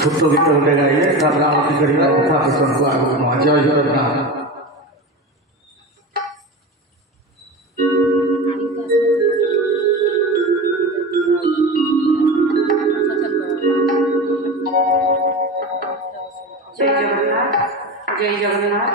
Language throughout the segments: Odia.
ছোট্ট গীত উঠে গাইলে তারপরে আরতি করিবা কথা পেছন জয় জগন্নাথ। जय जगन्नाथ जय जगन्नाथ।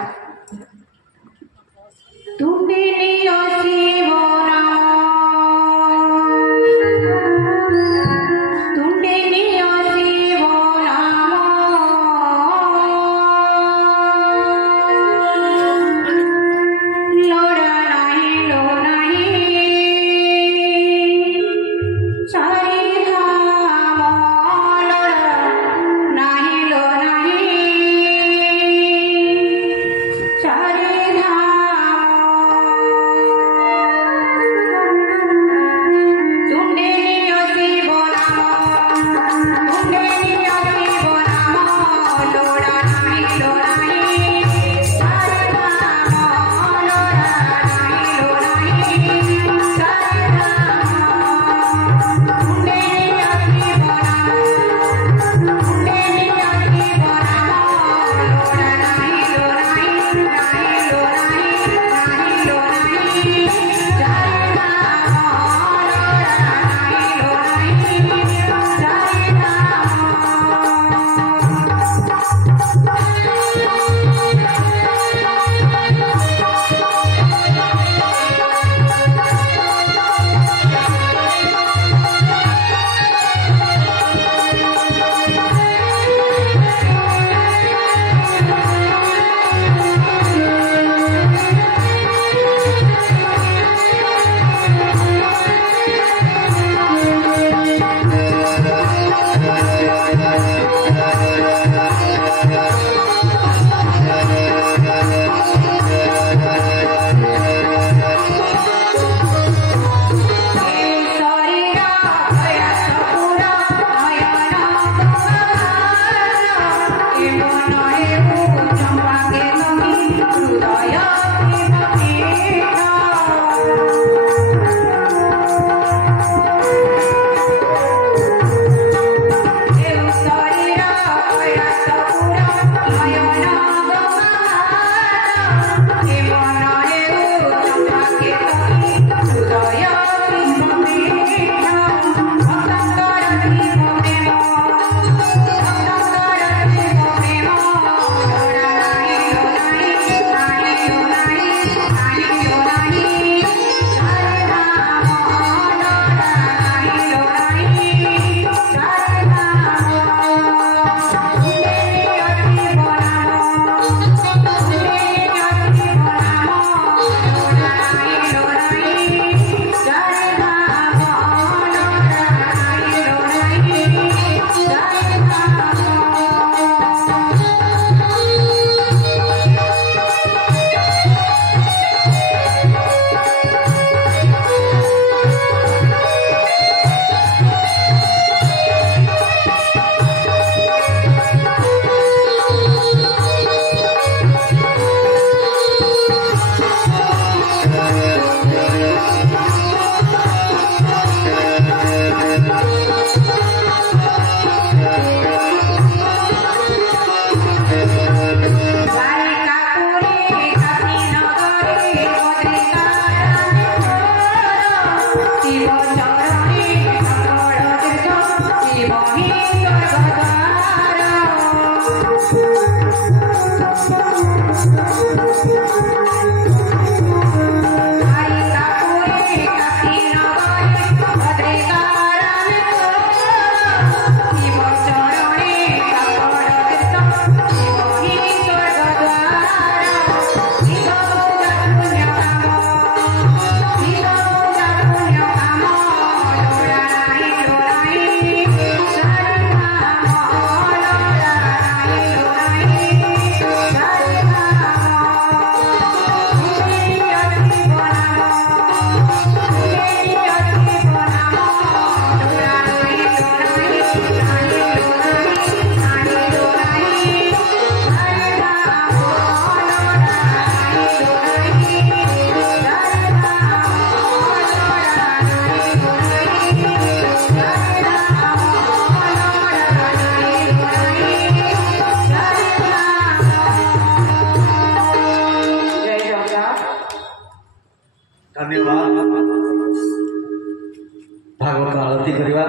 भागवत आरती करिवा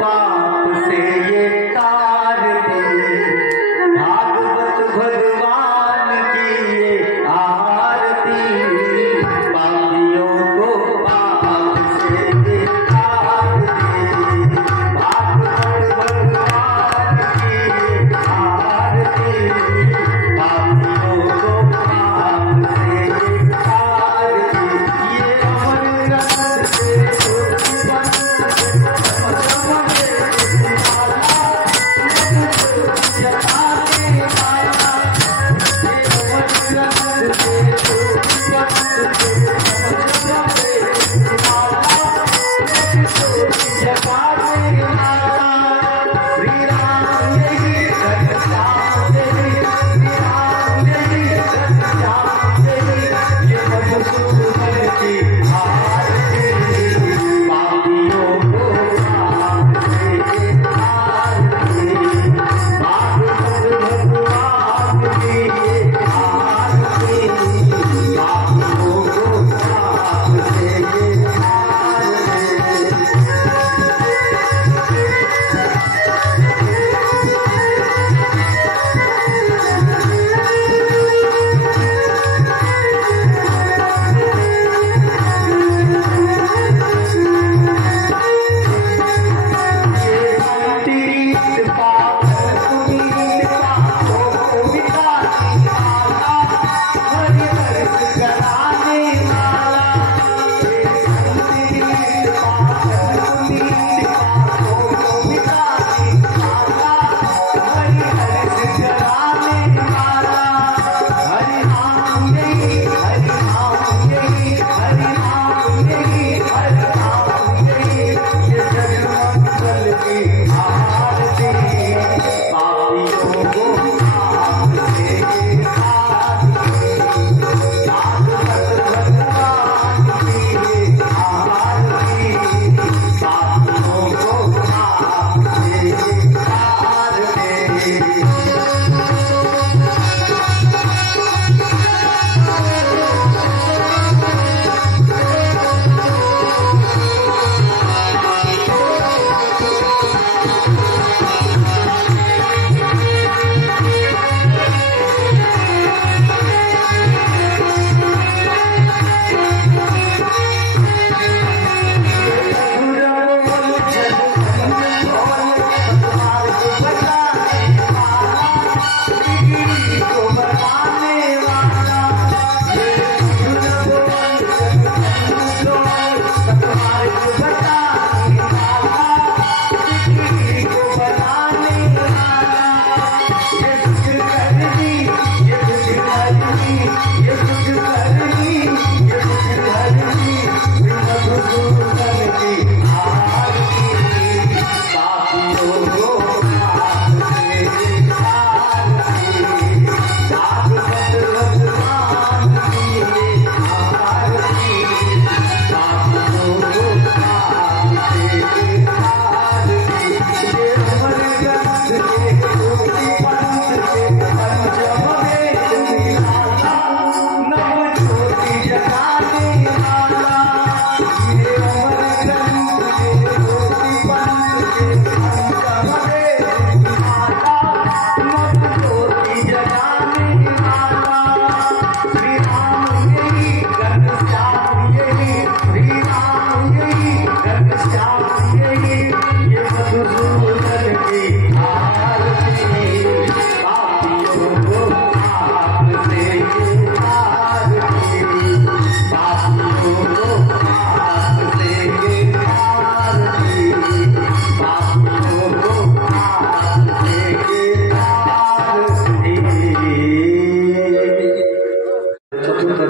पाप से ये तार दी भागवत भगवान की ये आरती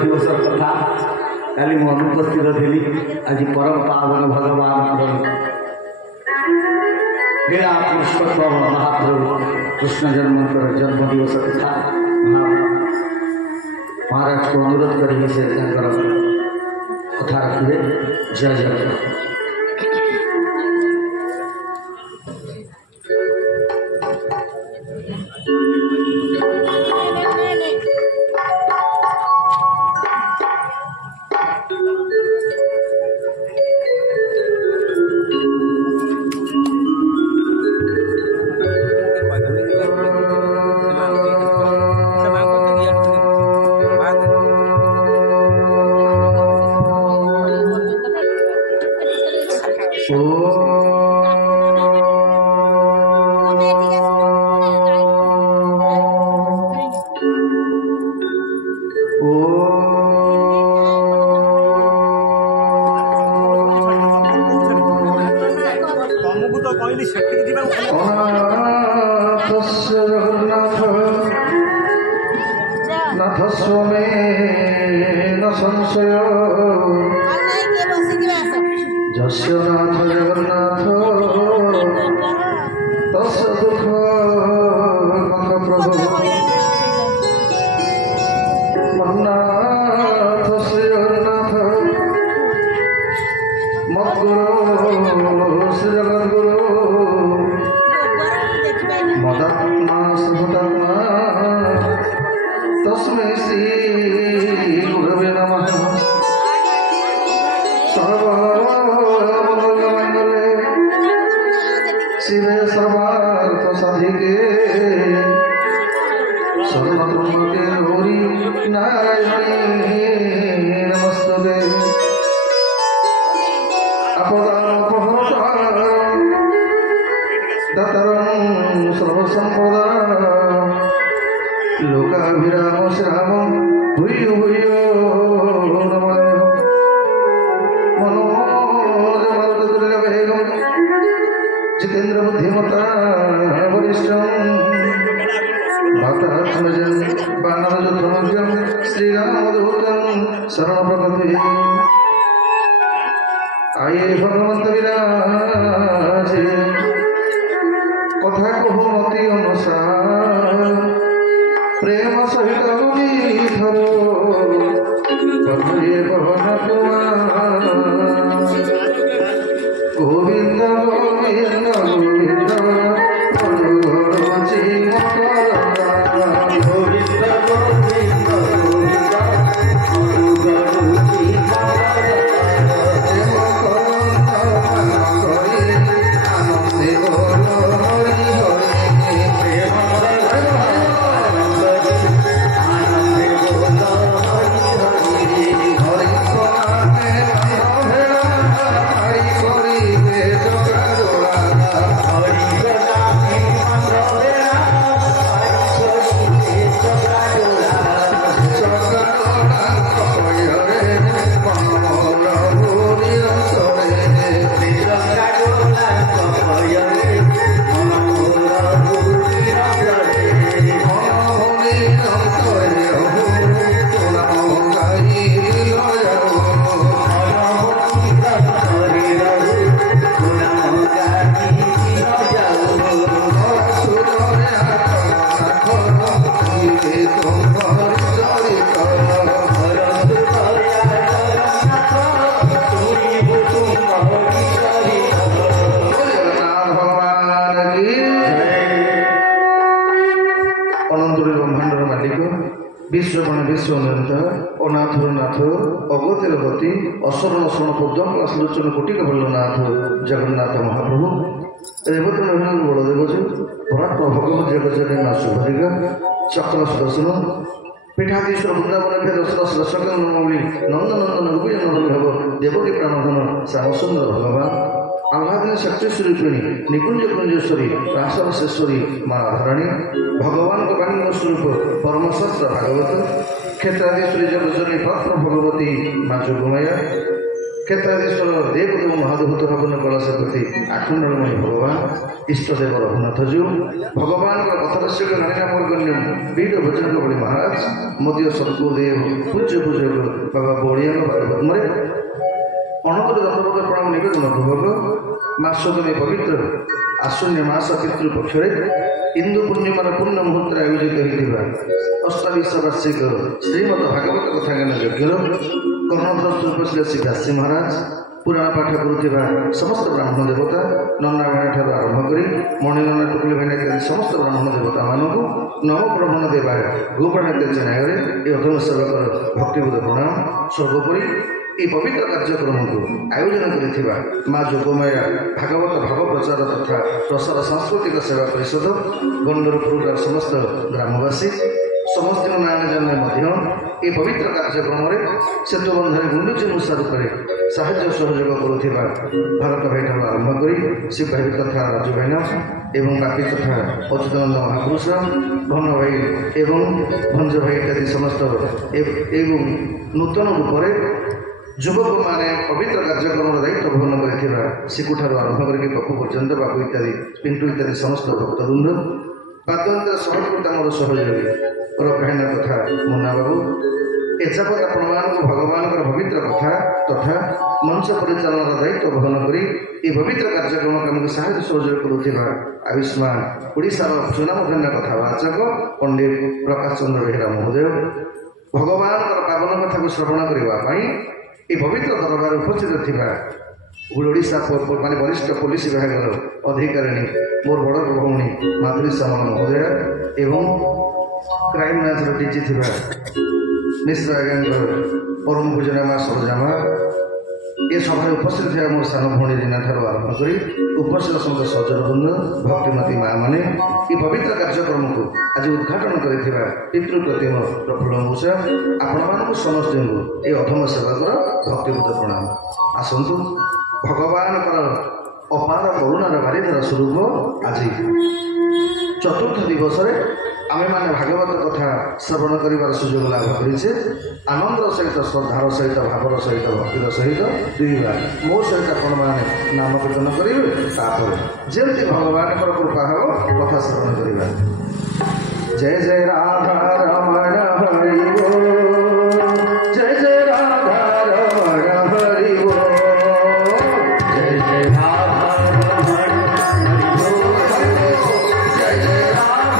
दिवस कथा काली मु अनुपस्थित थी आज परम पावन भगवान लीला पुरुषोत्तम महाप्रभु कृष्ण जन्म दिवस कथा महाराज को अनुरोध करेंगे से कथा रखिए। जय जय। लोचन कोटि बल्लनाथ जगन्नाथ महाप्रभु रेवती बड़देव परात्मा भगवत जगजन माँ सुभद्रिका चक्र सुदर्शन पीठाधीश्वर वृंदावन दशरथ दशक नंदन नंदन भव देवकी प्राणधन श्याम सुंदर भगवान आह्लादिनी शक्ति स्वरूपिणी निकुंज कुंजेश्वरी रासरसेश्वरी माँ धरणी भगवान का वाणी स्वरूप परमशस्त्र भागवत क्षेत्राधीश्वरी जगजनी पत्र भगवती माँ जोगमाया ক্ষেত্রাধীশ্বর দেবদেব মহাদেভূত ভাবন কଳସପତି ଆଖଣ୍ଡଳମଣି ଭଗବାନ ଇଷ୍ଟଦେବ ରଘୁନାଥଜୀ ଭଗବାନଙ୍କର କଥାଦର୍ଶକ ନାରୀନାମଗଣ୍ୟ ବୀର ଭଜନଙ୍କ ଭଳି ମହାରାଜ ମୋଦୀୟ ସଦ୍ଗୁରୁଦେବ ପୂଜ୍ୟ ପୂଜକ ବାବା ବଳିଆଙ୍କ ପାଦପଦ୍ମରେ ଅଣତର ଦଣ୍ଡବତ ପ୍ରଣାମ ନିବେଦନ ପୂର୍ବକ ମାସୋଦମୀ ପବିତ୍ର ଆଶ୍ୱିନ ମାସ ପିତୃପକ୍ଷରେ ହିନ୍ଦୁ ପୂର୍ଣ୍ଣିମାର ପୂର୍ଣ୍ଣ ମୁହୂର୍ତ୍ତରେ ଆୟୋଜିତ ହୋଇଥିବା ଅଷ୍ଟାବିଂଶ ବାର୍ଷିକ ଶ୍ରୀମଦ ଭାଗବତ କଥାଜ୍ଞାନ ଯଜ୍ଞର କର୍ଣ୍ଣଧର ସ୍ୱରୂପ ଶ୍ରୀ ବ୍ୟାସୀ ମହାରାଜ ପୁରାଣ ପାଠ କରୁଥିବା ସମସ୍ତ ବ୍ରାହ୍ମଣ ଦେବତା ନନା ଭାଇଠାରୁ ଆରମ୍ଭ କରି ମଣିନନା ଟୁକୁଲି ଭାଇନା ଇତ୍ୟାଦି ସମସ୍ତ ବ୍ରାହ୍ମଣ ଦେବତାମାନଙ୍କୁ ନବବ୍ରହ୍ମଣ ଦେବା ଗୋପାଳକ ଚେନାୟରେ ଏ ଅଧମ ସେବକର ଭକ୍ତିବୋଧ ପ୍ରଣାମ ସର୍ବୋପରି ଏହି ପବିତ୍ର କାର୍ଯ୍ୟକ୍ରମକୁ ଆୟୋଜନ କରିଥିବା ମା ଯୋଗମାୟା ଭାଗବତ ଭାବ ପ୍ରଚାର ତଥା ପ୍ରସାର ସାଂସ୍କୃତିକ ସେବା ପରିଷଦ ଗଣ୍ଡରପୁରର ସମସ୍ତ ଗ୍ରାମବାସୀ ସମସ୍ତଙ୍କ ନାଁରେ ଜାଣିଲେ ମଧ୍ୟ ଏହି ପବିତ୍ର କାର୍ଯ୍ୟକ୍ରମରେ ସେତୁବନ୍ଧରେ ଗୁଣ୍ଡୁଚି ମୂଷା ରୂପରେ ସାହାଯ୍ୟ ସହଯୋଗ କରୁଥିବା ଭାରତ ଭାଇଠାରୁ ଆରମ୍ଭ କରି ଶିବଭାଇ ତଥା ରାଜୁ ଭାଇନା ଏବଂ ବାପି ତଥା ଅଚ୍ୟୁତାନନ୍ଦ ମହାପୁରୁଷ ଧନ ଭାଇ ଏବଂ ଭଞ୍ଜ ଭାଇ ଇତ୍ୟାଦି ସମସ୍ତ ଏବଂ ନୂତନ ରୂପରେ ଯୁବକମାନେ ପବିତ୍ର କାର୍ଯ୍ୟକ୍ରମର ଦାୟିତ୍ୱ ବହନ କରିଥିବା ଶିକୁଠାରୁ ଆରମ୍ଭ କରିକି ପପୁ ପର୍ଯ୍ୟନ୍ତ ବାବୁ ଇତ୍ୟାଦି ପିଣ୍ଟୁ ଇତ୍ୟାଦି ସମସ୍ତ ଭକ୍ତବୃନ୍ଦ ପାଦନ୍ତରେ ସହକୃତ ଆମର ସହଯୋଗୀ ରଭାଇନା ତଥା ମୁନା ବାବୁ ଏଯାବତ ଆପଣମାନଙ୍କୁ ଭଗବାନଙ୍କର ପବିତ୍ର କଥା ତଥା ମଞ୍ଚ ପରିଚାଳନାର ଦାୟିତ୍ୱ ବହନ କରି ଏହି ପବିତ୍ର କାର୍ଯ୍ୟକ୍ରମକୁ ଆମକୁ ସାହାଯ୍ୟ ସହଯୋଗ କରୁଥିବା ଆୟୁଷ୍ମାନ ଓଡ଼ିଶାର ସୁନାମଧନ୍ୟ କଥାବାଚକ ପଣ୍ଡିତ ପ୍ରକାଶ ଚନ୍ଦ୍ର ବେହେରା ମହୋଦୟ ଭଗବାନଙ୍କର ପାବନ କଥାକୁ ଶ୍ରବଣ କରିବା ପାଇଁ ଏହି ପବିତ୍ର ଦରବାରରେ ଉପସ୍ଥିତ ଥିବା ଓଡ଼ିଶା ମାନେ ବରିଷ୍ଠ ପୋଲିସ ବିଭାଗର ଅଧିକାରିଣୀ ମୋର ବଡ଼ ଭଉଣୀ ମାଧୁରୀ ସାମଲ ମହୋଦୟ ଏବଂ କ୍ରାଇମ୍ ବ୍ରାଞ୍ଚର ଡିଜି ଥିବା ମିଶ୍ର ଆଜ୍ଞାଙ୍କର ପରମ ପୂଜନା ମା ସରୋଜାମା ଏ ସଭାରେ ଉପସ୍ଥିତ ଥିବା ମୋର ସାନ ଭଉଣୀ ରୀନାଠାରୁ ଆରମ୍ଭ କରି ଉପସ୍ଥିତ ସମସ୍ତ ସଜରବୃନ୍ଦ ଭକ୍ତିମତୀ ମା ମାନେ ଏହି ପବିତ୍ର କାର୍ଯ୍ୟକ୍ରମକୁ ଆଜି ଉଦ୍ଘାଟନ କରିଥିବା ପିତୃପ୍ରତିମ ପ୍ରଫୁଲ୍ଲ ମଉସା ଆପଣମାନଙ୍କୁ ସମସ୍ତଙ୍କୁ ଏହି ଅଧମ ସେବକର ଭକ୍ତିବୋଧ ପ୍ରଣାମ। ଆସନ୍ତୁ ଭଗବାନଙ୍କର ଅପାର କରୁଣାର ବାରିଧାର ସ୍ୱରୂପ ଆଜି ଚତୁର୍ଥ ଦିବସରେ ଆମେମାନେ ଭାଗବତ କଥା ଶ୍ରବଣ କରିବାର ସୁଯୋଗ ଲାଭ କରିଛେ। ଆନନ୍ଦର ସହିତ ଶ୍ରଦ୍ଧାର ସହିତ ଭାବର ସହିତ ଭକ୍ତିର ସହିତ ଦୁଇବା ମୋ ସହିତ ଆପଣମାନେ ନାମ କୀର୍ତ୍ତନ କରିବେ। ତାପରେ ଯେମିତି ଭଗବାନଙ୍କର କୃପା ହେବ କଥା ଶ୍ରବଣ କରିବା। ଜୟ ଜୟ ରାଧା ରମଣ ହରି ବୋଲ, ଜୟ ଜୟ ରାଧା ରମଣ ହରି ବୋଲ, ଜୟ ଜୟ ରାଧା ରମଣ ହରି ବୋଲ, ଜୟ ଜୟ ରାଧା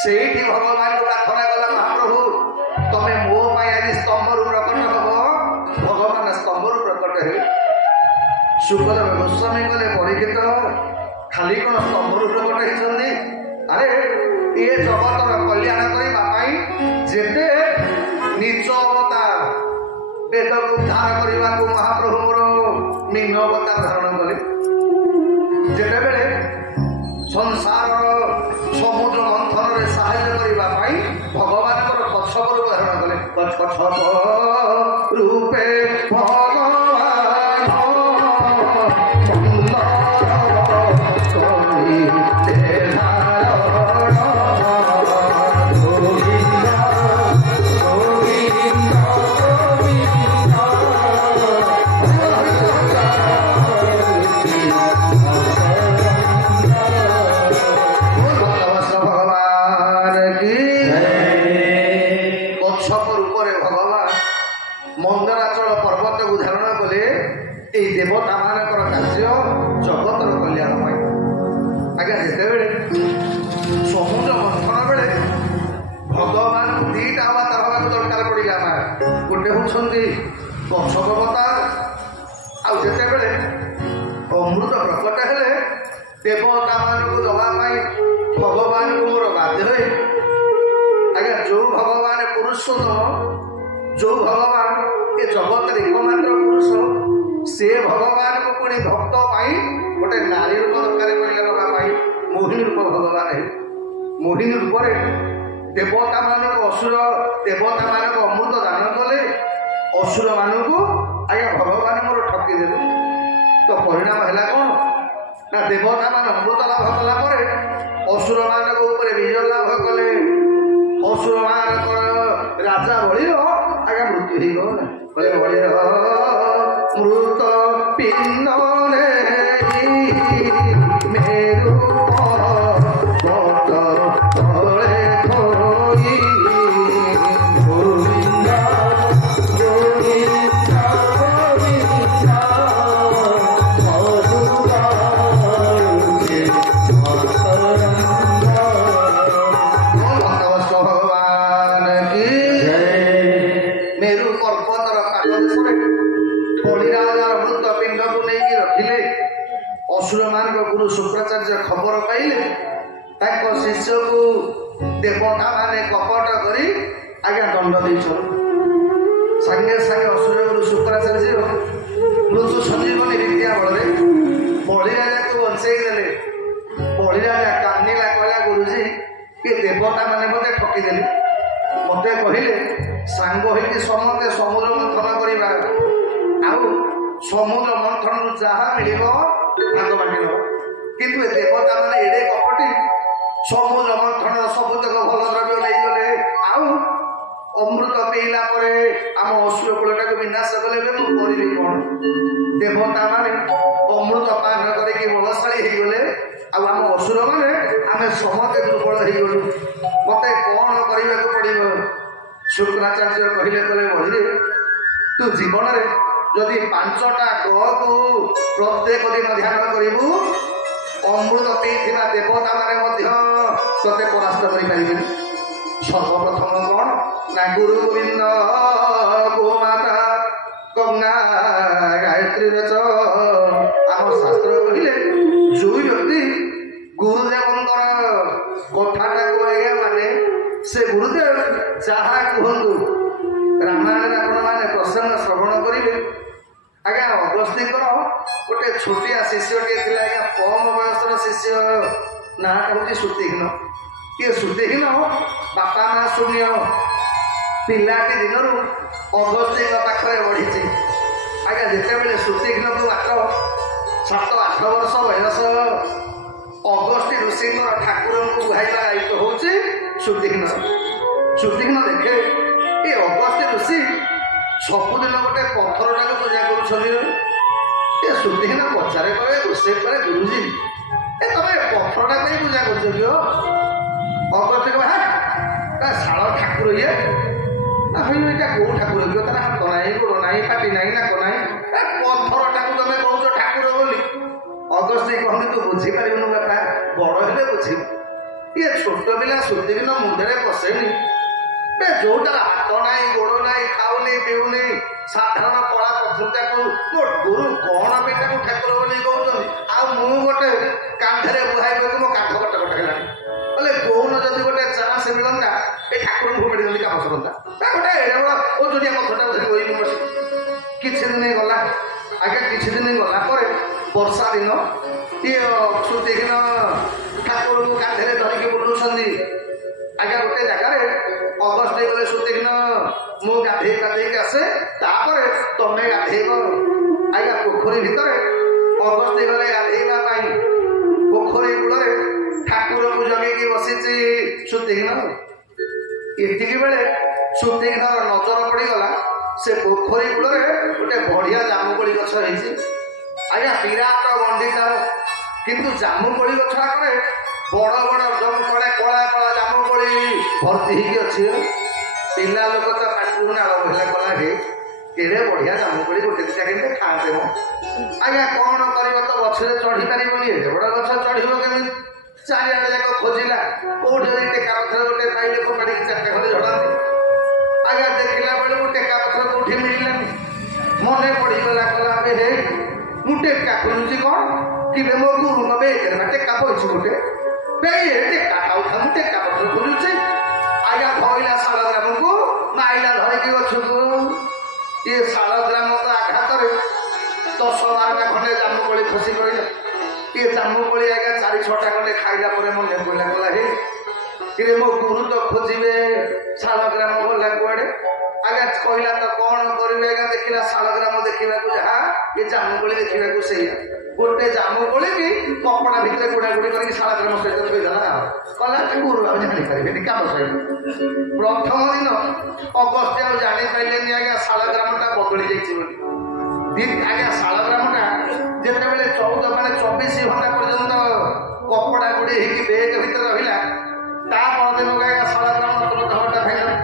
ସେଇଠି ଭଗବାନଙ୍କୁ ପ୍ରାର୍ଥନା କଲା, ମହାପ୍ରଭୁ ତମେ ମୋ ପାଇଁ ଆଜି ସ୍ତମ୍ଭରୁ ପ୍ରକଟ ହବ। ଭଗବାନ ସ୍ତମ୍ଭରୁ ପ୍ରକଟ ହେଲେ। ଶୁକଦେବ ଗୋସ୍ୱାମୀ କଲେ ପରୀକ୍ଷିତ ଖାଲି କଣ ସ୍ତମ୍ଭରୁ ପ୍ରକଟ ହେଇଛନ୍ତି? ଆରେ ଏ ଜଗତର କଲ୍ୟାଣ କରିବା ପାଇଁ ଯେତେ ନିଜ ଅବତାର ଭଗବାନଙ୍କର କଚ୍ଛପ ରୂପ ଧାରଣ କଲେ। କଚ୍ଛପ ରୂପେ ଭଗବାନ ଆଉ ଯେତେବେଳେ ଅମୃତ ପ୍ରକଟ ହେଲେ ଦେବତା ମାନଙ୍କୁ ଦବା ପାଇଁ ଭଗବାନଙ୍କୁ ମୋର ବାଧ୍ୟ ହୁଏ। ଆଜ୍ଞା ଯୋଉ ଭଗବାନ ପୁରୁଷୋତ୍ତମ, ଯୋଉ ଭଗବାନ ଏ ଜଗତରେ ଏକମାତ୍ର ପୁରୁଷ, ସେ ଭଗବାନଙ୍କୁ ପୁଣି ଭକ୍ତ ପାଇଁ ଗୋଟେ ନାରୀ ରୂପ ଦରକାର କହିଲେ ନେବା ପାଇଁ ମୋହିନୀ ରୂପ ଭଗବାନ ହେଲେ। ମୋହିନୀ ରୂପରେ ଦେବତା ମାନଙ୍କୁ ଅସୁର ଦେବତା ମାନଙ୍କୁ ଅମୃତ ଦାନ କଲେ, ଅସୁର ମାନଙ୍କୁ ଆଜ୍ଞା ଭଗବାନ ମୋର ଠକି ଦେଲେ। ତ ପରିଣାମ ହେଲା କ'ଣ ନା ଦେବତା ମାନେ ଅମୃତ ଲାଭ କଲା ପରେ ଅସୁର ମାନଙ୍କ ଉପରେ ବିଜୟ ଲାଭ କଲେ। ଅସୁର ମାନଙ୍କର ରାଜା ବଳିର ଆଜ୍ଞା ମୃତ୍ୟୁ ହେଇଗଲା। ବଳିର ମୃତ ପିଣ୍ଡ ମେରୁ ଶୁକ୍ରାଚାର୍ଯ୍ୟ ଖବର ପାଇଲେ। ତାଙ୍କ ଶିଷ୍ୟକୁ ଦେବତା ମାନେ କପଟ କରି ଆଜ୍ଞା ଦଣ୍ଡ ଦେଇଛନ୍ତି। ସାଙ୍ଗେ ସାଙ୍ଗେ ଅସୁର ଗୁରୁ ଶୁକ୍ରାଚାର୍ଯ୍ୟ ମୃତ୍ୟୁ ସଞ୍ଜୀବନୀ ବିଦ୍ୟା ବଳରେ ବଳିରାଜାକୁ ବଞ୍ଚେଇ ଦେଲେ। ବଳିରାଜା କାନ୍ଦିଲା, କହିଲା ଗୁରୁଜୀ ଏ ଦେବତା ମାନେ ମତେ ଠକିଦେଲେ। ମତେ କହିଲେ ସାଙ୍ଗ ହେଇକି ସମସ୍ତେ ସମୁଦ୍ର ମନ୍ଥନ କରିବା, ଆଉ ସମୁଦ୍ର ମନ୍ଥନରୁ ଯାହା ମିଳିବ ଭାଗ ବାଣ୍ଟି ନେବ। କିନ୍ତୁ ଏ ଦେବତା ମାନେ ଏଡେ କପଟି, ସମୁଦ୍ର ମନ୍ଥନର ସବୁତକ ଭଲ ଦ୍ରବ୍ୟ ନେଇଗଲେ, ଆଉ ଅମୃତ ପିଇଲା ପରେ ଆମ ଅସୁର କୁଳଟାକୁ ବିନାଶ କଲେ। ମୁଁ କରିବି କ'ଣ? ଦେବତା ମାନେ ଅମୃତ ପାନ କରିକି ବଳଶାଳୀ ହେଇଗଲେ, ଆଉ ଆମ ଅସୁର ମାନେ ଆମେ ସମସ୍ତେ ଦୁର୍ବଳ ହେଇଗଲୁ। ମତେ କ'ଣ କରିବାକୁ ପଡିବ? ଶୁକ୍ରାଚାର୍ଯ୍ୟ କହିଲେ, ବଳିରେ ତୁ ଜୀବନରେ ଯଦି 5ଟା ଗ୍ରହକୁ ପ୍ରତ୍ୟେକ ଦିନ ଧ୍ୟାନ କରିବୁ, ଅମୃତ ପିଇଥିବା ଦେବତା ମାନେ ମଧ୍ୟ ତତେ ପରାସ୍ତ କରିପାରିବେନି। ସର୍ବପ୍ରଥମ କ'ଣ ନା ଗୁରୁ ଗୋବିନ୍ଦ ଗୋମାତା ଗଙ୍ଗା ଗାୟତ୍ରୀ ରଚ। ଆମ ଶାସ୍ତ୍ର କହିଲେ ଯୋଉ ବ୍ୟକ୍ତି ଗୁରୁଦେବଙ୍କର କଥାଟାକୁ ଆଜ୍ଞା ମାନେ ସେ ଗୁରୁଦେବ ଯାହା କୁହନ୍ତୁ, ରାମାୟଣରେ ଆପଣମାନେ ପ୍ରସଙ୍ଗ ଶ୍ରବଣ କରିବେ। ଆଜ୍ଞା ଅଗସ୍ତ୍ୟଙ୍କର ଗୋଟେ ଛୋଟିଆ ଶିଷ୍ୟଟିଏ ଥିଲା, ଆଜ୍ଞା କମ ବୟସର ଶିଷ୍ୟ, ନାଁଟା ହେଉଛି ଶ୍ରୁତିହୀନ। ଇଏ ଶ୍ରୁତିହୀନ, ବାପା ମା ଶୂନ୍ୟ, ପିଲାଟି ଦିନରୁ ଅଗସ୍ତ୍ୟଙ୍କ ପାଖରେ ବଢିଛି। ଆଜ୍ଞା ଯେତେବେଳେ ଶ୍ରୁତିହୀନକୁ 7-8 ବର୍ଷ ବୟସ, ଅଗସ୍ତ୍ୟ ଋଷିଙ୍କର ଠାକୁରଙ୍କୁ ବୁହାଇବା ଦାୟିତ୍ୱ ହେଉଛି ଶ୍ରୁତିହୀନ। ଶ୍ରୁତିହୀନ ଦେଖେ ଏ ଅଗସ୍ତ୍ୟ ଋଷି ସବୁଦିନ ଗୋଟେ ପଥରଟାକୁ ପୂଜା କରୁଛନ୍ତି। ଏ ଶ୍ରୁତିହୀନ ପଚାରେ, କରେ ରୋଷେଇ କରେ, ଗୁରୁଜୀ ଏ ତମେ ପଥରଟା ପାଇଁ ପୂଜା କରୁଛ କି? ଅଗସ୍ତ୍ୟ କହିବ, ହେ ଶାଳ ଠାକୁର ଇଏ, ଏଇଟା କୋଉ ଠାକୁର କି? ତାର ହାତ ନାହିଁ, ଗୋଡ଼ ନାହିଁ, ପାଟି ନାହିଁ, ନାକ ନାହିଁ, ପଥରଟାକୁ ତମେ କହୁଛ ଠାକୁର ବୋଲି। ଅଗସ୍ତ୍ୟ କହନ୍ତି ତୁ ବୁଝିପାରିବୁନୁ ବାପା, ବଡ ହେଲେ ବୁଝିବୁ। ଇଏ ଛୋଟ ପିଲା ଶ୍ରୁତିହୀନ ମୁଣ୍ଡରେ ପଶେନି। ଯୋଉଟାର ହାତ ନାହିଁ, ଗୋଡ଼ ନାହିଁ, ଖାଉନି ପିଉନି, ସାଧାରଣ କଳା ପଥରଟାକୁ ମୋ ଗୁରୁ କଣ ପାଇଁ ତାକୁ ଠାକୁର ବୋଲି କହୁଛନ୍ତି? ଆଉ ମୁଁ ଗୋଟେ କାନ୍ଧରେ ବୁହାଇବାକୁ ମୋ କାନ୍ଧ କଟ କଟ ହେଲାଣି। ବୋଲେ କହୁନ ଯଦି ଗୋଟେ ଚାନ୍ସ ମିଳନ୍ତା, ଏ ଠାକୁରଙ୍କୁ ଫୋପାଡ଼ି ଦିଅନ୍ତି, କାମ ସରନ୍ତା। ଗୋଟେ ଏଡେ ବଡ଼ ଓଜନିଆ ପଥରଟା ଧରି କହିବି ବସି। କିଛି ଦିନ ଗଲା ଆଜ୍ଞା, କିଛି ଦିନ ଗଲା ପରେ ବର୍ଷା ଦିନ, ଇଏ ଶ୍ରୁତିହୀନ ଠାକୁରଙ୍କୁ କାନ୍ଧରେ ଧରିକି ବୁଲୁଛନ୍ତି। ଆଜ୍ଞା ଗୋଟେ ଜାଗାରେ ଏତିକି ବେଳେ ସୁଦିଘ୍ନର ନଜର ପଡ଼ିଗଲା ସେ ପୋଖରୀ କୂଳରେ ଗୋଟେ ବଢିଆ ଜାମୁକୋଳି ଗଛ ହେଇଛି। ଆଜ୍ଞା ବିରାଟ ଗଣ୍ଡିଟାର, କିନ୍ତୁ ଜାମୁକୋଳି ଗଛ ଆଗରେ ବଡ଼ ବଡ଼ କଳା କଳା କଳା ଜାମୁକୋଳି ଭର୍ତ୍ତି ହେଇକି ଅଛି। ପିଲା ଲୋକ ତ ପାଟିରୁ ନାଳ ବୋହିଲା କଲା ହେ କେଡ଼େ ବଢିଆ ଜାମୁକୋଳି ଗୋଟେ ଦିଟା କେମିତି ଖାଆନ୍ତେ ମ। ଆଜ୍ଞା କଣ କରିବ ତ ଗଛରେ ଚଢି ପାରିବନି, ଏତେ ବଡ଼ ଗଛ ଚଢିବ କେମିତି? ଚାରିଆଡେ ଯାକ ଖୋଜିଲା, କୋଉଠି ଯଦି ଟେକା ପଥର ଗୋଟେ ପାଇଲେ ଫୋପାଡ଼ିକି ଚାରିଟା ଖଣ୍ଡେ ଝଡ଼ାନ୍ତି। ଆଜ୍ଞା ଦେଖିଲା ବେଳକୁ ଟେକା ପଥର କୋଉଠି ମିଳିଲାନି। ମନେ ପଡ଼ିଗଲା କଲା ହେ ମୁଁ ଟେକା ଖୋଜୁଛି କଣ କିବେ ମୋ ଗୁରୁଙ୍କ ବେକରେ ଟେକା ପଇଛି ଗୋଟେ ବେ ଟେକା ଖାଉଥା ମୁଁ ଟେକା ପଥର ଖୋଜୁଛି। ଆଜ୍ଞା ଧଇଲା ଶାଳଗ୍ରାମକୁ ମାଇଲା ଧରିକି ଗଛକୁ। ଇଏ ଶାଳଗ୍ରାମ ତ ଆଘାତରେ 10-12ଟା ଖଣ୍ଡେ ଜାମୁକୋଳି ଖସି ପଡ଼ିଲା। ଇଏ ଜାମୁକୋଳି ଆଜ୍ଞା 4-6ଟା ଖଣ୍ଡେ ଖାଇଲା ପରେ ମନେ ପଡ଼ିଲା ଗଲା ହେ କିରେ ମୋ ଗୁରୁ ତ ଖୋଜିବେ ଶାଳଗ୍ରାମ ଗଲା କୁଆଡ଼େ। ଆଜ୍ଞା କହିଲା ତ କଣ କରିବେ। ଆଜ୍ଞା ଦେଖିଲା ଶାଳଗ୍ରାମ ଦେଖିବାକୁ ଯାହା ଏ ଜାମୁକୋଳି ଦେଖିବାକୁ ସେଇଆ। ଗୋଟେ ଜାମୁକୋଳି କି କପଡ଼ା ଭିତରେ ଗୁଡ଼ାଗୁଡ଼ି କରିକି ଶାଳଗ୍ରାମ ସହିତ ଥୋଇଦେଲା ଆଉ କହିଲା ଗୁରୁ ଆଉ ଜାଣିପାରିବେନି କାମ ସହିତ। ପ୍ରଥମ ଦିନ ଅଗସ୍ତ୍ୟ ଆଉ ଜାଣିପାରିଲେନି ଆଜ୍ଞା ଶାଳଗ୍ରାମଟା ବଦଳି ଯାଇଛି ବୋଲି। ଆଜ୍ଞା ଶାଳଗ୍ରାମଟା ଯେତେବେଳେ 24 ଘଣ୍ଟା ପର୍ଯ୍ୟନ୍ତ କପଡ଼ା ଗୁଡ଼ି ହେଇକି ବେଗ ଭିତରେ ରହିଲା, ତା ପରଦିନକୁ ଆଜ୍ଞା ଶାଳଗ୍ରାମ ହଟା ଖାଇଲା।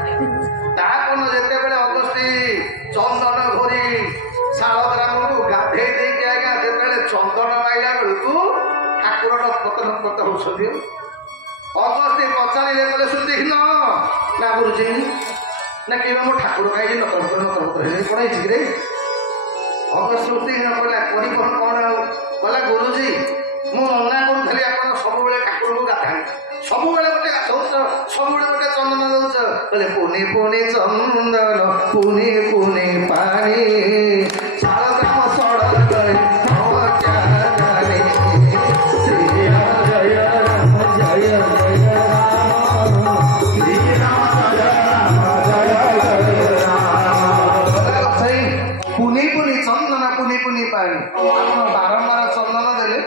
ତାପର ଯେତେବେଳେ ଅଗସ୍ତି ଚନ୍ଦନ ଘୋରି ଶାଳଗ୍ରାମକୁ ଗାଧେଇ ଦେଇକି ଆଜ୍ଞା ଯେତେବେଳେ ଚନ୍ଦନ ପାଇଲା ବେଳକୁ ଠାକୁର ପତ ହଉଛନ୍ତି। ଅଗସ୍ତି ପଚାରିଲେ କହିଲେ ସୁଦିଘ୍ନ ନା ଗୁରୁଜୀ ନା କିବା ମୋ ଠାକୁର କାହିଁକି ନତର ହେଇଯାଇ କଣ ହେଇଛି କିରେ? ଅଗସ୍ତି ସୁଦିଘ୍ନ କହିଲା କରିବ କଣ ଆଉ କହିଲା ଗୁରୁଜୀ ମୁଁ ମନା କରୁଥିଲି ଆପଣ ସବୁବେଳେ ଠାକୁରଙ୍କୁ ଗାଧାନ୍ତି, ସବୁବେଳେ ଗୋଟେ ଗାଧଉଛ, ସବୁବେଳେ ଗୋଟେ ଚନ୍ଦନ ଦଉଛ। କହିଲେ ପୁନି ପୁନି ଚନ୍ଦନ ପୁନି ପୁନି ପାଣି ଶାଳଗ୍ରାମ ସଡ଼କ ପୁନି ପୁନି ଚନ୍ଦନ ପୁନି ପୁନି ପାଣି। ଆପଣ ବାରମ୍ବାର ଚନ୍ଦନ ଦେଲେ,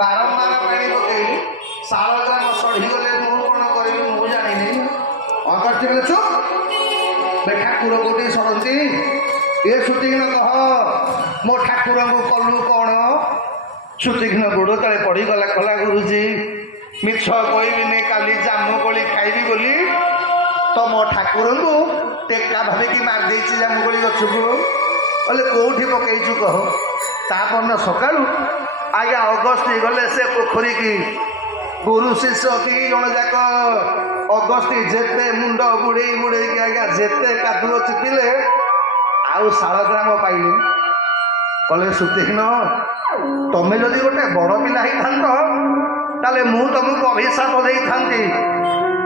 ବାରମ୍ବାର ପାଣି ପକେଇଲି, ଶାଳଗ୍ରାମ ସଢିଗଲେ ମୁଁ କଣ କରିବି ମୁଁ ଜାଣିନି। ଅଗସ୍ତ୍ୟ କହିଲେ ଚୁପ୍, ଠାକୁର କୋଉଠି ସରନ୍ତି? ଏ ସୁଦିଘ୍ନ କହ ମୋ ଠାକୁରଙ୍କୁ କଲୁ କଣ? ସୁଦିଘ୍ନ ଗୋଡ଼ ତଳେ ପଡ଼ିଗଲା କଲା ଗୁରୁଜୀ ମିଛ କହିବିନି, କାଲି ଜାମୁକୋଳି ଖାଇବି ବୋଲି ତମ ଠାକୁରଙ୍କୁ ଟେକା ଭାବିକି ମାରିଦେଇଛି ଜାମୁକୋଳି ଗଛକୁ। କହିଲେ କୋଉଠି ପକେଇଛୁ କହ। ତାପର ସକାଳୁ ଆଜ୍ଞା ଅଗସ୍ତି ଗଲେ ସେ ପୋଖରୀକି। ଗୁରୁ ଶିଷ୍ୟ 3 ଜଣ ଯାକ ଅଗସ୍ତି ଯେତେ ମୁଣ୍ଡ ବୁଡ଼େଇକି ଆଜ୍ଞା ଯେତେ କାଦୁଅ ଚିପିଲେ ଆଉ ଶାଳଗ୍ରାମ ପାଇଲେ। କହିଲେ ସୁଦିଘ୍ନ ତମେ ଯଦି ଗୋଟେ ବଡ଼ ପିଲା ହେଇଥାନ୍ତ ତାହେଲେ ମୁଁ ତମକୁ ଅଭିଶାପ ଦେଇଥାନ୍ତି।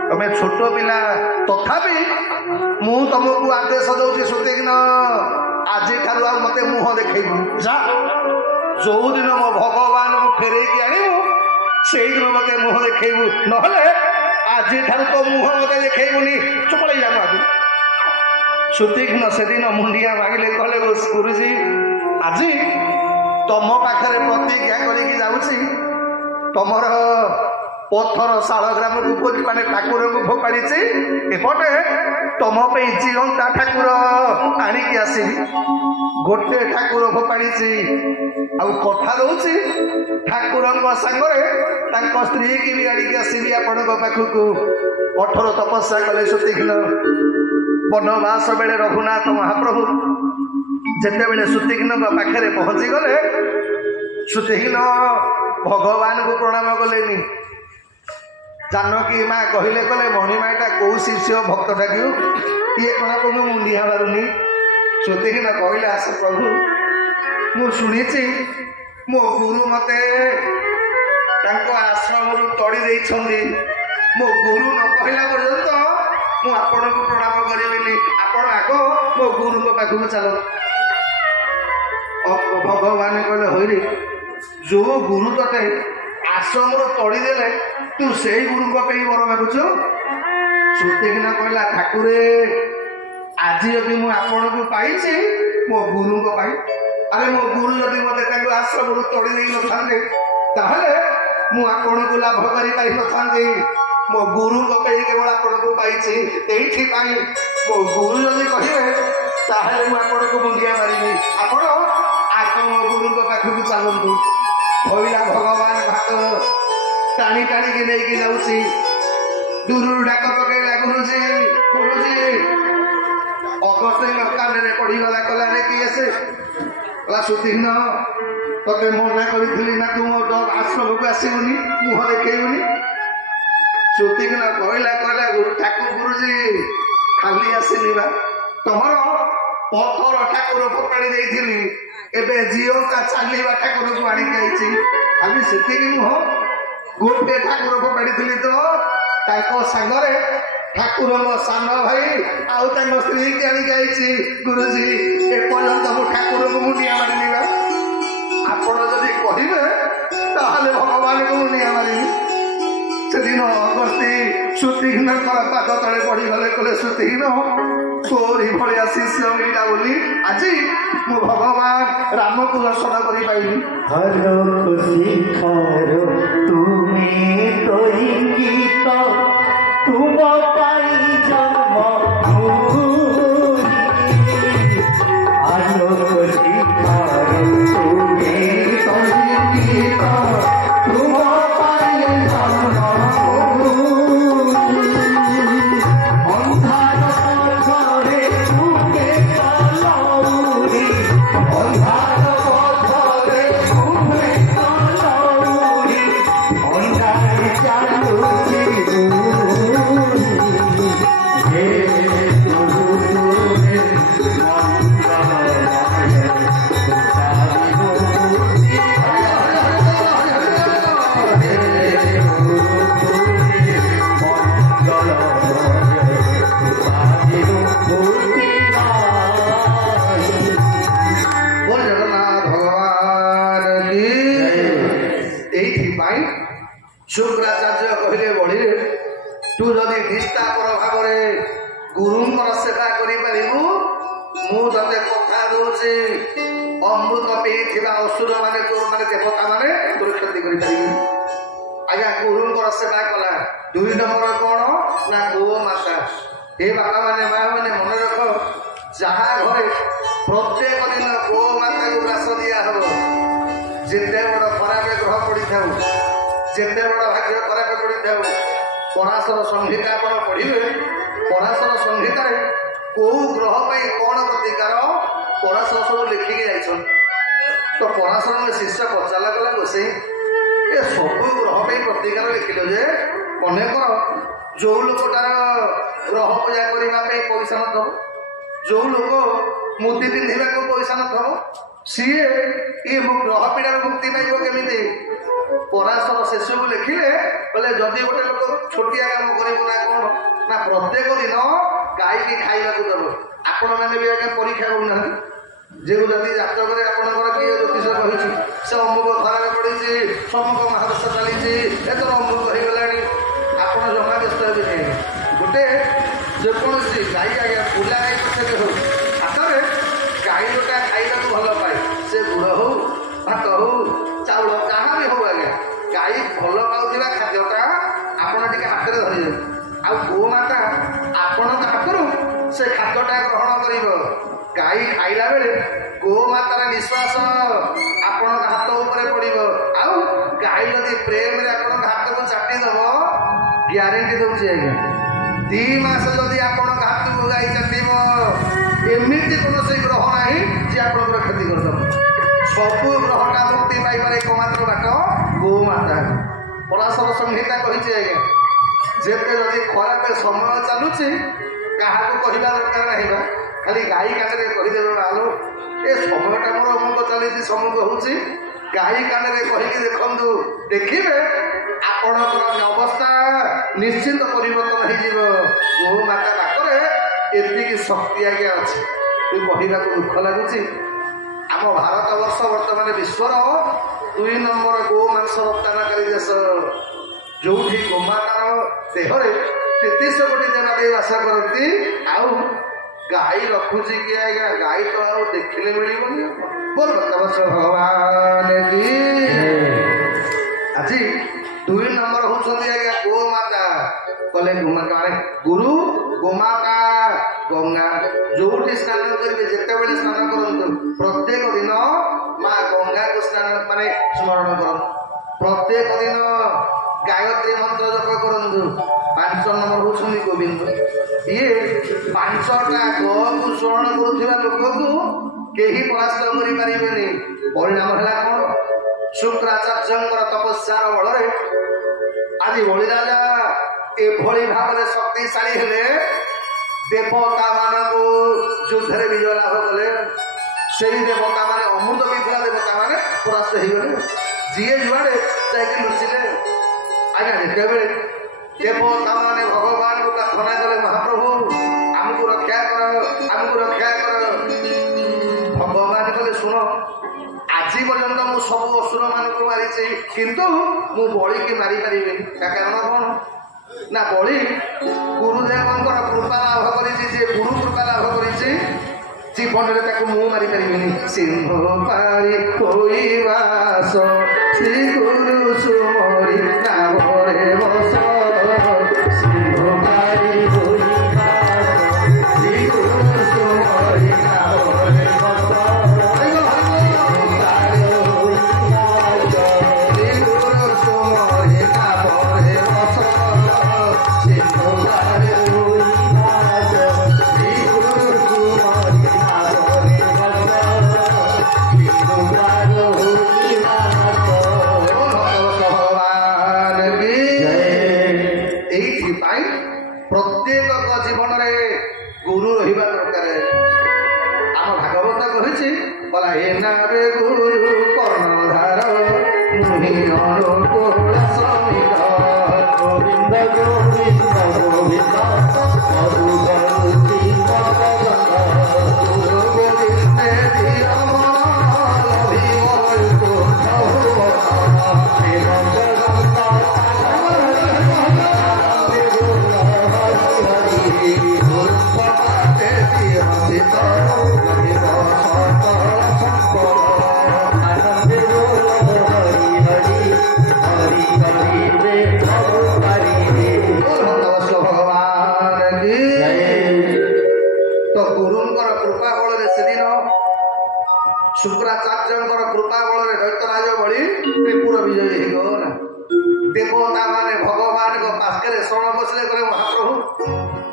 ତମେ ଛୋଟ ପିଲା, ତଥାପି ମୁଁ ତମକୁ ଆଦେଶ ଦଉଛି ସୁଦିଘ୍ନ ଆଜିଠାରୁ ଆଉ ମତେ ମୁହଁ ଦେଖେଇବୁନି। ଯା, ଯୋଉଦିନ ମୋ ଭଗବାନଙ୍କୁ ଫେରେଇକି ଆଣିବୁ ସେଇଦିନ ମତେ ମୁହଁ ଦେଖେଇବୁ, ନହେଲେ ଆଜିଠାରୁ ତ ମୁହଁ ମତେ ଦେଖେଇବୁନି। ଚୁପଳେଇ ଯାଉ ଆଗକୁ। ସୁଦିଘ୍ନ ସେଦିନ ମୁଣ୍ଡିଆ ମାଗିଲେ, କହିଲେ ଗୁରୁଜୀ ଆଜି ତମ ପାଖରେ ପ୍ରତିଜ୍ଞା କରିକି ଯାଉଛି ତମର ପଥର ଶାଳଗ୍ରାମକୁ ମାନେ ଠାକୁରଙ୍କୁ ଫୋପାଡ଼ିଛି, ଏପଟେ ତମ ପାଇଁ ଜିଅନ୍ତା ଠାକୁର ଆଣିକି ଆସିବି। ଗୋଟେ ଠାକୁର ଫୋପାଡ଼ିଛି, ଆଉ କଥା ଦଉଛି ଠାକୁରଙ୍କ ସାଙ୍ଗରେ ତାଙ୍କ ସ୍ତ୍ରୀକି ବି ଆଣିକି ଆସିବି ଆପଣଙ୍କ ପାଖକୁ। କଠୋର ତପସ୍ୟା କଲେ ସୁଦିଘ୍ନ। ବନବାସ ବେଳେ ରଘୁନାଥ ମହାପ୍ରଭୁ ଯେତେବେଳେ ସୁଦିଘ୍ନଙ୍କ ପାଖରେ ପହଞ୍ଚିଗଲେ, ସୁଦିଘ୍ନ ଭଗବାନଙ୍କୁ ପ୍ରଣାମ କଲେନି। ଜାନକୀ ମା କହିଲେ କଲେ ମଣିମାଟା କୋଉ ଶିଷ୍ୟ ଭକ୍ତ ଡାକିବୁ, ଇଏ କଣ ପ୍ରଭୁ ମୁଣ୍ଡିଆ ମାରୁନି। ସୁଦିଘ୍ନ କହିଲେ ଆସ ପ୍ରଭୁ, ମୁଁ ଶୁଣିଛି ମୋ ଗୁରୁ ମତେ ତାଙ୍କ ଆଶ୍ରମରୁ ତଡ଼ି ଦେଇଛନ୍ତି। ମୋ ଗୁରୁ ନ କହିଲା ପର୍ଯ୍ୟନ୍ତ ମୁଁ ଆପଣଙ୍କୁ ପ୍ରଣାମ କରିବିନି। ଆପଣ ଆଗ ମୋ ଗୁରୁଙ୍କ ପାଖକୁ ଚାଲ। ଭଗବାନ କହିଲେ ହଇରେ ଯୋଉ ଗୁରୁ ତତେ ଆଶ୍ରମରୁ ତଡ଼ିଦେଲେ ତୁ ସେଇ ଗୁରୁଙ୍କ ପାଇଁ ବର ମାଗୁଛୁ। ସୁଦିଘ୍ନ କହିଲା ଠାକୁରେ ଆଜି ଯଦି ମୁଁ ଆପଣଙ୍କୁ ପାଇଛି ମୋ ଗୁରୁଙ୍କ ପାଇଁ, ଆରେ ମୋ ଗୁରୁ ଯଦି ମତେ ତାଙ୍କ ଆଶ୍ରମରୁ ତଡ଼ି ଦେଇ ନଥାନ୍ତେ ତାହେଲେ ମୁଁ ଆପଣଙ୍କୁ ଲାଭ କରିପାରିନଥାନ୍ତି। मो गुरु केवल आपण को पाई मो गुरु जदि कहे ताहले मुझे को मुंडिया मारिबी आपण आग मो गुरु पाखक चलतु भैया भगवान भात टाणी टाणी की नहीं जाऊँगी दूर डाक पकड़ा गुरुजी गुरुजी अगस्त कान पड़गला कला किए से सुतीर्ण ते मना करी ना तू मो आश्रम को आसबुनि मुह देखनी सुतीर्ण कहला कहला ठाकुर गुरुजी खाली आसनी बा तुमर पथर ठाकुर पकड़ी देती एवं झील का चलवा ठाकुर को आणिकी खाली से नुह गोटे ठाकुर पकड़ी तो सागरे ठाकुर सान भाई आउ स्त्री की आणिकी गुरुजी एपर्यंत मु ठाकुर को मुनिया मारिनी आपण जदि कहे ताहले भगवान को मुनिया मारिनी से दिन अगस्ती सुतीघ्न पाद तले पड़गले कले सुतीघ्न तोरी भाया शिष्य मिला बोली आज मु भगवान राम को दर्शन कर पाइली हर खुशी हर तुम्हें तोरी गीत तुम पाई जन्म हर खुशी हर तुम्हें तोरी गीत तुम पाई जन्म शुक्राचार्य कहले बढ़ी तू जदि निष्ठापर भाव गुरुंर सेवा करते कथा दूचे अमृत पे असुर मान माने देवता माने तोर क्षति आज्ञा गुरुंर सेवा कला 2 नंबर कौन ना गो माता हे बापा माने माँ मैंने मन रख जहाँ घरे प्रत्येक दिन गो माता को ग्रास दिया हम जिते बड़ खराब ग्रह पड़ी था जिते बड़ भाग्य खराब पड़ी था पराशर संहिता आप पढ़े पराशर संहिता कौ ग्रह पर कौन प्रतिकार पराशर सब लिखिकी जाइछन तो पराशर में शिष्य पचारा गला गोसाई ए सब ग्रह पर प्रतिकार लिखिल जे मने कर जो लोकटार ग्रह पूजा करने पैसा न जो लोक मुदी पिंधा को पैसा न सी ये ग्रह पीड़ा मुक्ति पाइब केमी पराशर शेष को लिखिले बोले जदि गोटे लोक छोटिया काम कर कौन ना प्रत्येक दिन गाई की खाइबा देव आपण मैंने भी आगे परीक्षा करूना जो जदि जातक आपंकर किए ज्योतिष कही से अमुक खराब पड़ी सम्मुख महादश चली एथर अमुक होगा आप जमा व्यस्त हे गोटे जेकोसी गाई आज्ञा बुला गाई पछे हो हाथ में गाई गोटा खाइबा भल पाए से गुड़ हो भात हो चाउल जहाँ भी हो आज्ञा गाई भल पाऊा खाद्यटा आपड़ टे हाथ में धरी आ गोमाता आपण हाथ से खाद्यटा ग्रहण कर गाई खाइला बेले गोमातार निश्वास आपण हाथ उपर पड़ो आउ गाई जदि प्रेम आपण हाथ को चाटिदेव ग्यारेंटी दूसरी आज्ञा 2 मास जदि आपण हाथ को गाई चाटब एमती कौन ग्रह ना जी आप क्षति करदेव सब ग्रहटा मुक्ति पाइबार एकमात्र बाट गोमाता पराशर संहिता कही आज्ञा जेते जदि खराब समय चलुची क्या कहवा दरकार ना खाली गाई कान कहीदेवे आलो ए समयटा मोर अमुक चली सम्मुख हो गाई कान कहीकि देखु देखिए आपणकर अवस्था निश्चित परिवर्तन हो गोमाता पाखे एति शक्ति आज्ञा अच्छी कहवा दुख लगुच आम भारत वर्ष बर्तमान विश्वर 2 नंबर गो मांस रप्तानकारी देश जो गोमातार देहरे 33 कोटी देवादेवी आशा करती आउ गाई रखुची कि आज्ञा गाई तो आ देखिले मिलबनी बोल बर्ष भगवान की आज 2 नंबर होती आज्ञा गोमाता कले गोमाता माने गुरु गोमाता गंगा जोठी स्नान करेंगे जिते बड़े स्नान करते प्रत्येक दिन माँ गंगा को स्नान माने स्मरण कर प्रत्येक दिन गायत्री मंत्र जप करूँ 5 नंबर होती गोविंद ये 5टा ग को स्मरण करुवा लोक को केही परास्त करें परिणाम है कौन शुक्राचार्य तपस्यार बल आज बलि राजा एभली भाव शक्तिशाली हेले देवता मान युद्ध में विजय लाभ कले से देवता माने अमृत विद्या देवता माने परास्त हो गले जीए जुआड़े जाकि लुचिले आज्ञा जिते देवता माने भगवान को प्रार्थना कले महाप्रभु आमको रक्षा कर भगवान कले शुण आज पर्यंत मु सब असुर मान मारी किंतु मु बलि की मारी पारि कारण कौन ना बलि गुरुदेव कृपा लाभ कर गुरु कृपा लाभ कर जीवन में मु मारी पारि सिंह पारी कोईवास श्री गुरु सुमरी नामरे बस सिंह पारी श्री गुरु सुमरी नामरे बस प्रत्येक जीवन में गुरु रहा दरकार आम भागवत कही बोला हे नारे गुरु कर्णधार मुनि अनुकूल समित गोविंद गोविंद गोविंद शुक्राचार्य कृपा बल दैत्यराज बड़ी त्रिपुर विजयी होगला देवता माने भगवान को पाखे शरण बसले करे महाप्रभु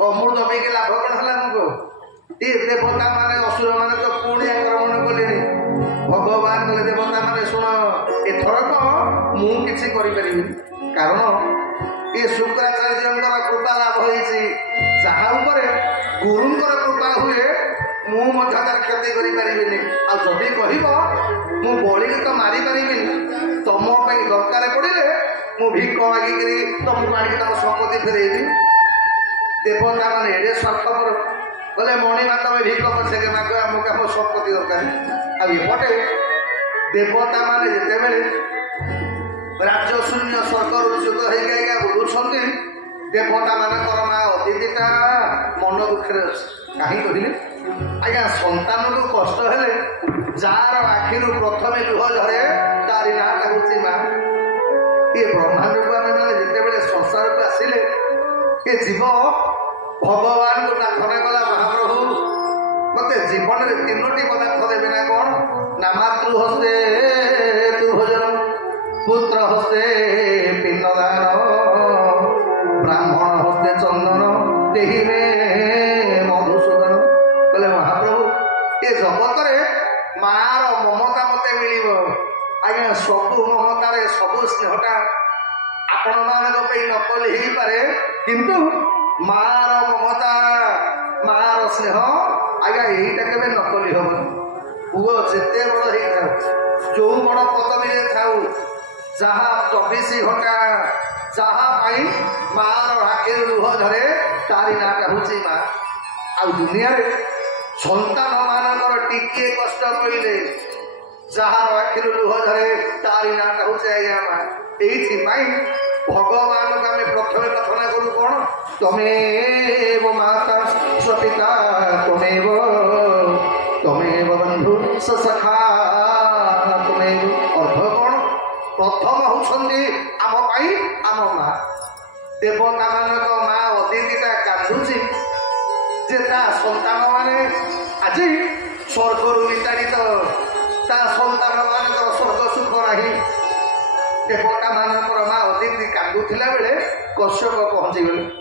अमृत पीके लाभ कौन है हमको ये देवता माने असुर माने तो पुणी आक्रमण कले भगवान कले देवता माने शुण एथर तो मु किसी करि परिबि कारण ये शुक्राचार्य कृपा लाभ होइछि जहा ऊपर गुरुंकर कृपा हुए मु क्षति करें आदि कह मु बलि तो मारी पारि तुम दरकार पड़े मु भिक मागिकी तुमको आगे तुम संपत्ति फेरईबी देवता मैंने एडे स्वार्थपर बोले मणिमा तुम भिक पछे माग आमको आम संपत्ति दरकार आटे देवता माने जिते राज्य शून्य स्वर्गच्युत होगा बुलूं देवता मानकर माँ अतिथिटा मन दुखे कहीं कहले आज्ञा संतान को कष्ट हेले जार आखिर प्रथम लुह झरे तारी नाटा हूँ माँ ये ब्रह्मांड को आम मैंने जिते संसार को आसिले ये जीव भगवान को प्रार्थना कला महाप्रभु मत जीवन में 3टी पदार्थ देवे ना कौन ना मातृ हस्ते तु भोजन पुत्र हस्ते पिंडदान ब्राह्मण हस्ते चंदन देहि में मधुसूदन बोले महाप्रभु ये जगत मार ममता मत मिल आज्ञा सबू ममतार सबू स्नेहटा आपण मान नकली हो पारे किंतु मार ममता मार स्नेह आज्ञा यहीटा के नकली हम पुओ जिते बड़ हो जो बड़ पदवी थाऊ जहा 24 घंटा जहाँ मार आखिर लुह झरे तारी नाटा हूँ माँ आ दुनिया सन्तान मानकर टिके कष्ट पड़े जार आखिर लुह झरे तारी नाटा हूँ आज्ञा माँ ये भगवान को आम प्रथम प्रार्थना करूँ कौन तमेव माता स्वपिता तमेव बंधु सखा तमेव अर्थ कौन प्रथम होती आम आम माँ ଦେବତା ମାନଙ୍କ ମା ଅଦିତିଟା କାନ୍ଦୁଛି ଯେ ତା ସନ୍ତାନ ମାନେ ଆଜି ସ୍ୱର୍ଗରୁ ବିତାଡ଼ିତ, ତା ସନ୍ତାନ ମାନଙ୍କର ସ୍ୱର୍ଗ ସୁଖ ନାହିଁ। ଦେବତା ମାନଙ୍କର ମା ଅଦିତି କାନ୍ଦୁଥିଲା ବେଳେ କଶ୍ୟପ ପହଞ୍ଚିଗଲେ।